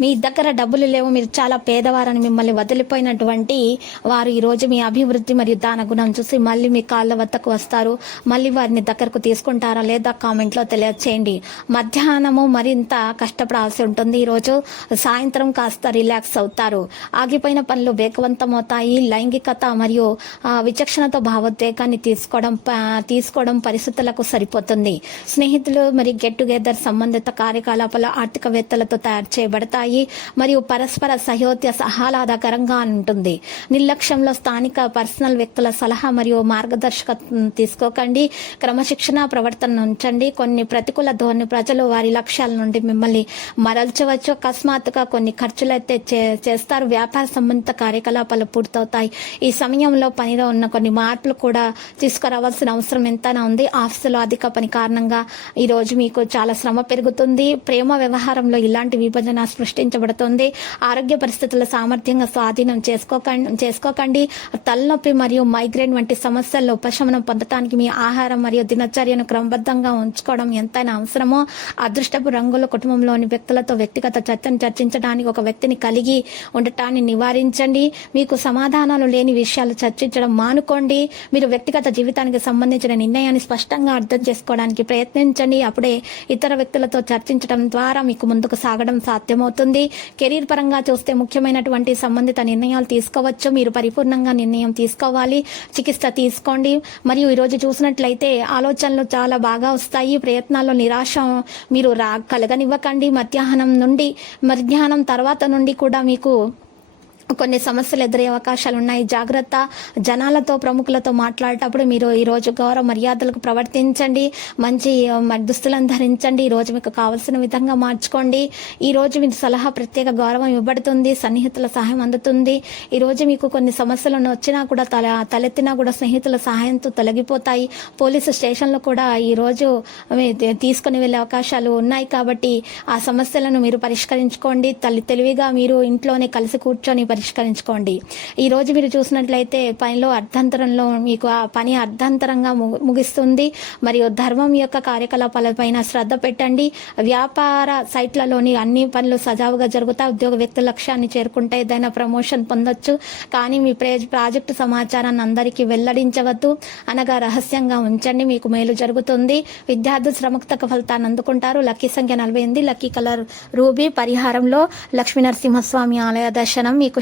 మీ దగ్గర డబ్బులు లేవు మీరు చాలా పేదవారని మిమ్మల్ని వదిలిపోయినటువంటి వారు ఈరోజు మీ అభివృద్ధి మరియు దాన గుణం చూసి మళ్ళీ మీ కాళ్ళ వద్దకు వస్తారు. మళ్ళీ వారిని దగ్గరకు తీసుకుంటారా లేదా కామెంట్లో తెలియచేయండి. మధ్యాహ్నము మరింత కష్టపడాల్సి ఉంటుంది. ఈరోజు సాయంత్రం కాస్త రిలాక్స్ అవుతారు. ఆగిపోయిన పనులు వేగవంతమవుతాయి. లైంగికత మరియు విచక్షణతో భావోద్వేగాన్ని తీసుకోవడం ప- తీసుకోవడం పరిస్థితులకు సరిపోతుంది. స్నేహితులు మరి గెట్ టుగెదర్ సంబంధిత కార్యకలాపాలు ఆర్థికవేత్తలతో తయారు చేయబడతాయి. మరియు పరస్పర సహోద్య ఆహ్లాదకరంగా ఉంటుంది. నిర్లక్ష్యంలో స్థానిక పర్సనల్ వ్యక్తుల సలహా మరియు మార్గదర్శకత్వం తీసుకోకండి. క్రమశిక్షణ ప్రవర్తన ఉంచండి. కొన్ని ప్రతికూల ధోరణి ప్రజలు వారి లక్ష్యాల నుండి మిమ్మల్ని మరల్చవచ్చు. అకస్మాత్తుగా కొన్ని ఖర్చులైతే చే- చేస్తారు. వ్యాపార సంబంధిత కార్యకలాపాలు పూర్తవుతాయి. ఈ సమయంలో పనిలో ఉన్న కొన్ని మార్పులు కూడా తీసుకురావాల్సిన అవసరం ఎంతైనా ఉంది. ఆఫీసులో అధిక పని కారణంగా ఈ రోజు మీకు చాలా శ్రమ పెరుగుతుంది. ప్రేమ వ్యవహారంలో ఇలాంటి విభజన సృష్టించబడుతుంది. ఆరోగ్య పరిస్థితుల సామర్థ్యంగా స్వాధీనం చేసుకోకండి చేసుకోకండి. తలనొప్పి మరియు మైగ్రేన్ వంటి సమస్యల్లో ఉపశమనం పొందటానికి మీ ఆహారం మరియు దినచర్యను క్రమబద్ధంగా ఉంచుకోవడం ఎంతైనా అవసరమో అదృష్టపు రంగుల కుటుంబంలోని వ్యక్తులతో వ్యక్తిగత చర్చను చర్చించడానికి ఒక వ్యక్తిని కలిగి ఉండటాన్ని నివారించండి. మీకు సమాధానాలు లేని విషయాలు చర్చించడం మానుకోండి. మీరు వ్యక్తిగత జీవితానికి సంబంధించిన నిర్ణయాన్ని స్పష్టంగా అర్థం చేసుకోవడానికి ప్రయత్నించండి. అప్పుడే ఇతర వ్యక్తులతో చర్చించడం ద్వారా మీకు ముందుకు సాగడం సాధ్యమవుతుంది. కెరీర్ పరంగా చూస్తే ముఖ్యమైనటువంటి సంబంధిత నిర్ణయాలు తీసుకోవచ్చు. మీరు పరిపూర్ణంగా నిర్ణయం తీసుకోవాలి. చికిత్స తీసుకోండి. మరియు ఈరోజు చూసినట్లయితే ఆలోచనలు చాలా బాగా వస్తాయి. ప్రయత్నాల్లో నిరాశ మీరు రా కలగనివ్వకండి. మధ్యాహ్నం నుండి మధ్యాహ్నం తర్వాత నుండి కూడా మీకు కొన్ని సమస్యలు ఎదురయ్యే అవకాశాలు ఉన్నాయి. జాగ్రత్త. జనాలతో ప్రముఖులతో మాట్లాడేటప్పుడు మీరు ఈ రోజు గౌరవ మర్యాదలకు ప్రవర్తించండి. మంచి మ- దుస్తులను ధరించండి. ఈ రోజు మీకు కావలసిన విధంగా మార్చుకోండి. ఈ రోజు మీకు సలహా ప్రత్యేక గౌరవం ఇవ్వబడుతుంది. సన్నిహితుల సహాయం అందుతుంది. ఈ రోజు మీకు కొన్ని సమస్యలు వచ్చినా కూడా తల తలెత్తినా కూడా స్నేహితుల సహాయంతో తొలగిపోతాయి. పోలీసు స్టేషన్లో కూడా ఈ రోజు తీసుకుని వెళ్ళే అవకాశాలు ఉన్నాయి కాబట్టి ఆ సమస్యలను మీరు పరిష్కరించుకోండి. తల్లి తెలివిగా మీరు ఇంట్లోనే కలిసి కూర్చొని పరిష్కరించుకోండి ఈ రోజు మీరు చూసినట్లయితే పనిలో అర్ధంతరంలో మీకు ఆ పని అర్ధంతరంగా ము- ముగిస్తుంది. మరియు ధర్మం యొక్క కార్యకలాపాలపైన శ్రద్ధ పెట్టండి. వ్యాపార సైట్లలోని అన్ని పనులు సజావుగా జరుగుతా ఉద్యోగ వ్యక్తి లక్ష్యాన్ని చేరుకుంటే ఏదైనా ప్రమోషన్ పొందొచ్చు. కానీ మీ ప్రే ప్రాజెక్టు సమాచారాన్ని అందరికీ వెల్లడించవద్దు. అనగా రహస్యంగా ఉంచండి. మీకు మేలు జరుగుతుంది. విద్యార్థులు శ్రమకు తగ్గ ఫలితాన్ని అందుకుంటారు. లక్కీ సంఖ్య నలభై ఎనిమిది లక్కీ కలర్ రూబీ పరిహారంలో లక్ష్మీ నరసింహస్వామి ఆలయ దర్శనం మీకు